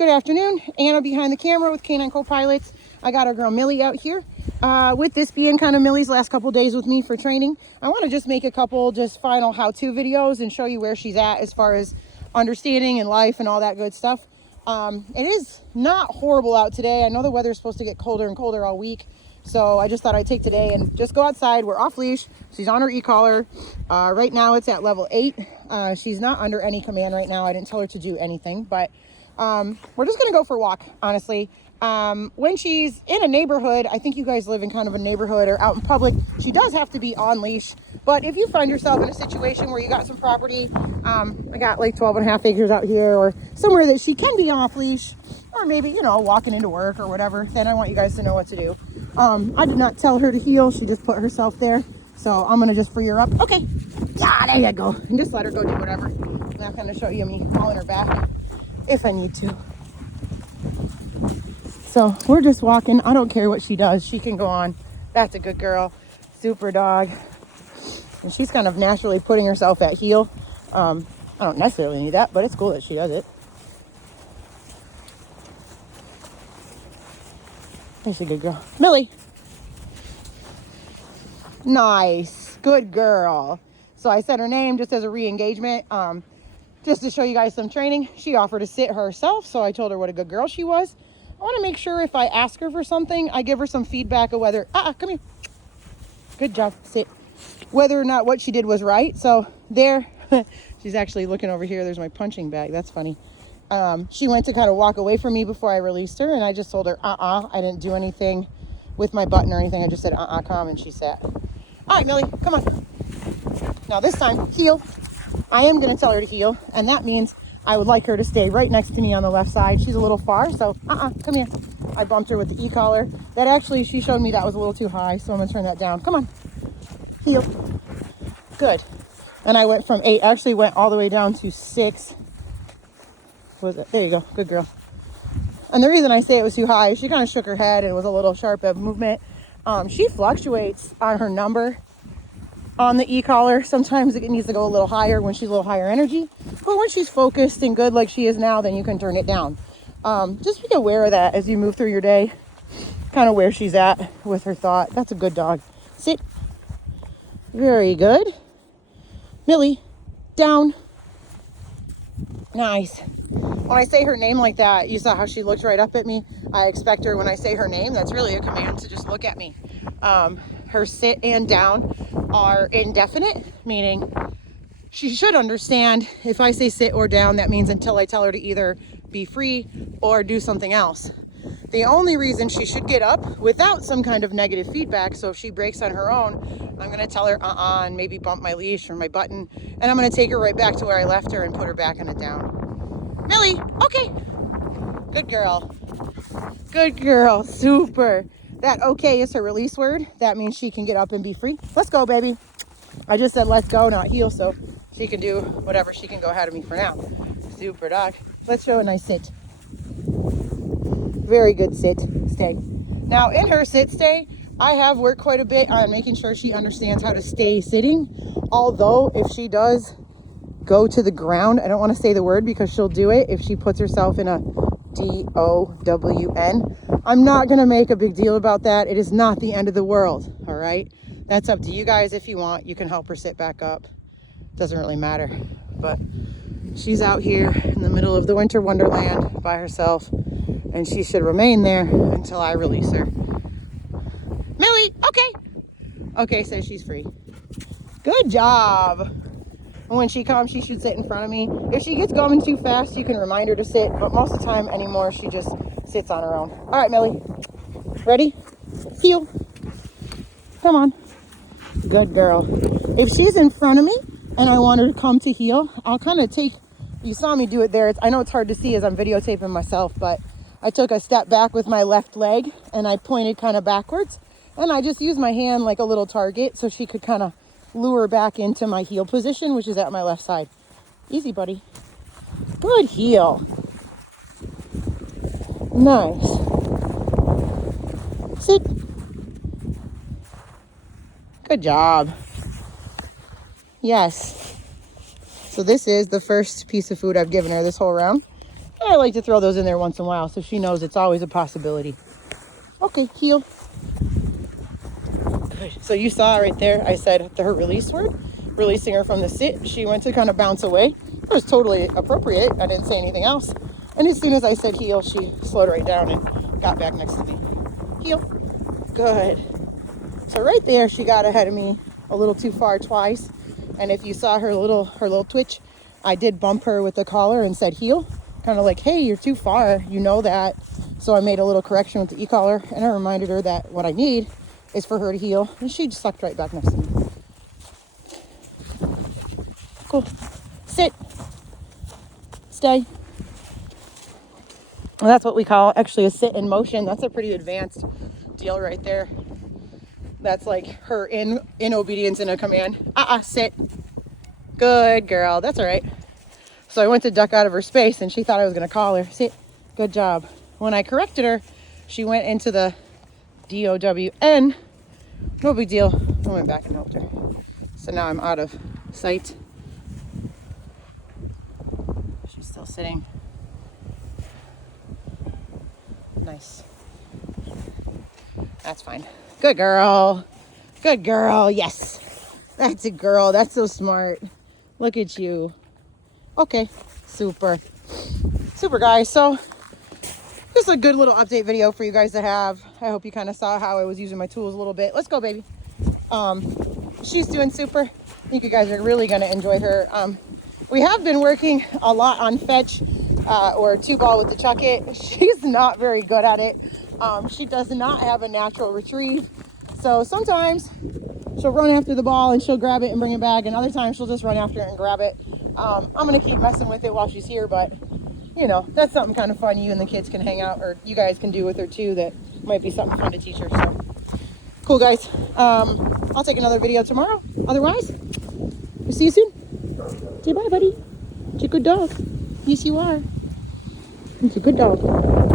good afternoon. Anna behind the camera with Canine Co-Pilots. I got our girl Millie out here. With this being kind of Millie's last couple days with me for training, I want to just make a couple just final how-to videos and show you where she's at as far as understanding and life and all that good stuff. It is not horrible out today. I know the weather is supposed to get colder and colder all week, so I just thought I'd take today and just go outside. We're off leash. She's on her e-collar. Right now it's at level 8. She's not under any command right now. I didn't tell her to do anything, but we're just gonna go for a walk, honestly. When she's in a neighborhood, I think you guys live in kind of a neighborhood or out in public, she does have to be on leash. But if you find yourself in a situation where you got some property, I got like 12.5 acres out here, or somewhere that she can be off leash, or maybe, you know, walking into work or whatever, then I want you guys to know what to do. I did not tell her to heel. She just put herself there. So I'm gonna just free her up. Okay, yeah, there you go. And just let her go do whatever. I'm not gonna show you me hauling her back if I need to. So we're just walking. I don't care what she does. She can go on. That's a good girl. Super dog. And she's kind of naturally putting herself at heel. I don't necessarily need that, but it's cool that she does it. She's a good girl. Millie. Nice. Good girl. So I said her name just as a re-engagement. Just to show you guys some training. She offered to sit herself, so I told her what a good girl she was. I want to make sure if I ask her for something, I give her some feedback of whether, come here. Good job, sit. Whether or not what she did was right. So there, she's actually looking over here. There's my punching bag. That's funny. She went to kind of walk away from me before I released her, and I just told her, I didn't do anything with my button or anything. I just said, come, and she sat. All right, Millie, come on. Now this time, heel. I am going to tell her to heel, and that means I would like her to stay right next to me on the left side. She's a little far, so come here. I bumped her with the e-collar. That actually, she showed me that was a little too high, so I'm going to turn that down. Come on. Heel. Good. And I went from 8, actually went all the way down to 6. What was it? There you go. Good girl. And the reason I say it was too high, she kind of shook her head and it was a little sharp of movement. She fluctuates on her number on the e-collar. Sometimes it needs to go a little higher when she's a little higher energy, but when she's focused and good like she is now, then you can turn it down. Just be aware of that as you move through your day, kind of where she's at with her thought. That's a good dog. Sit. Very good. Millie, down. Nice. When I say her name like that, you saw how she looked right up at me. I expect her, when I say her name, that's really a command to just look at me. Her sit and down are indefinite, meaning she should understand if I say sit or down, that means until I tell her to either be free or do something else. The only reason she should get up without some kind of negative feedback, so if she breaks on her own, I'm going to tell her and maybe bump my leash or my button, and I'm going to take her right back to where I left her and put her back in it down. Millie, okay. Good girl. Good girl. Super. That okay is her release word. That means she can get up and be free. Let's go, baby. I just said let's go, not heel, so she can do whatever. She can go ahead of me for now. Super dog. Let's show a nice sit. Very good sit, stay. Now in her sit stay, I have worked quite a bit on making sure she understands how to stay sitting. Although if she does go to the ground, I don't want to say the word because she'll do it if she puts herself in a DOWN. I'm not going to make a big deal about that. It is not the end of the world, all right? That's up to you guys. If you want, you can help her sit back up. Doesn't really matter. But she's out here in the middle of the winter wonderland by herself, and she should remain there until I release her. Millie, okay. Okay, says she's free. Good job. When she comes, she should sit in front of me. If she gets going too fast, you can remind her to sit, but most of the time anymore, she just sits on her own. All right, Millie. Ready? Heel. Come on. Good girl. If she's in front of me and I want her to come to heel, I'll kind of take, you saw me do it there. I know it's hard to see as I'm videotaping myself, but I took a step back with my left leg and I pointed kind of backwards, and I just used my hand like a little target so she could kind of lure back into my heel position, which is at my left side. Easy, buddy. Good heel. Nice. Sit. Good job. Yes. So this is the first piece of food I've given her this whole round. I like to throw those in there once in a while so she knows it's always a possibility. Okay, heel. Good. So you saw right there, I said her release word, releasing her from the sit. She went to kind of bounce away. It was totally appropriate. I didn't say anything else. And as soon as I said heel, she slowed right down and got back next to me. Heel. Good. So right there, she got ahead of me a little too far twice. And if you saw her little twitch, I did bump her with the collar and said heel. Kind of like, hey, you're too far. You know that. So I made a little correction with the e-collar, and I reminded her that what I need is for her to heel. And she just sucked right back next to me. Cool. Sit. Stay. And that's what we call actually a sit in motion. That's a pretty advanced deal right there. That's like her in obedience in a command. Sit. Good girl. That's all right. So I went to duck out of her space and she thought I was going to call her. Sit. Good job. When I corrected her, she went into the DOWN. No big deal. I went back and helped her. So now I'm out of sight. She's still sitting. Nice. That's fine. Good girl. Good girl. Yes. That's a girl. That's so smart. Look at you. Okay. Super. Super, guys. So just a good little update video for you guys to have. I hope you kind of saw how I was using my tools a little bit. Let's go, baby. She's doing super. I think you guys are really going to enjoy her. We have been working a lot on fetch or two ball with the chuck it. She's not very good at it. She does not have a natural retrieve. So sometimes she'll run after the ball and she'll grab it and bring it back. And other times she'll just run after it and grab it. I'm going to keep messing with it while she's here. But, you know, that's something kind of fun you and the kids can hang out, or you guys can do with her too. That might be something fun to teach her. So cool, guys. I'll take another video tomorrow. Otherwise, we'll see you soon. Say bye, buddy. You're a good dog. Yes, you are. You're a good dog.